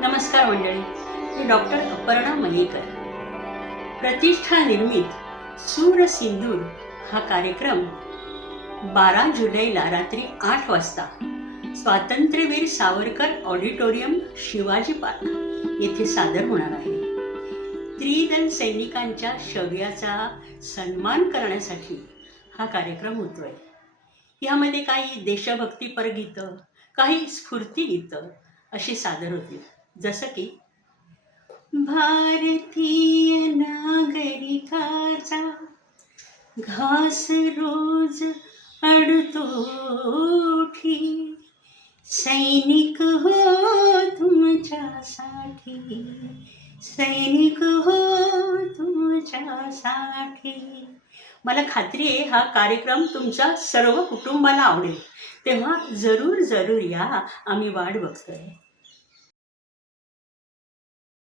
नमस्कार मंडळी. मी डॉक्टर अपर्णा मयेकर प्रतिष्ठा निर्मित सूर सिंदूर हा कार्यक्रम बारा जुलैला रात्री आठ वाजता स्वातंत्र्यवीर सावरकर ऑडिटोरियम शिवाजी पार्क येथे सादर होणार आहे. त्रिदल सैनिकांच्या शौर्याचा सन्मान करण्यासाठी हा कार्यक्रम होतोय. यामध्ये काही देशभक्तीपर गीतं काही स्फूर्ती गीतं अशी सादर होतील. जसं की भारतीय नागरिकाचा घास रोज अडतोठी सैनिक हो तुमच्यासाठी सैनिक हो तुमच्यासाठी. मला खात्री आहे हा कार्यक्रम तुमच्या सर्व कुटुंबाला आवडेल. तेव्हा जरूर जरूर या. आम्ही वाट बघतोय.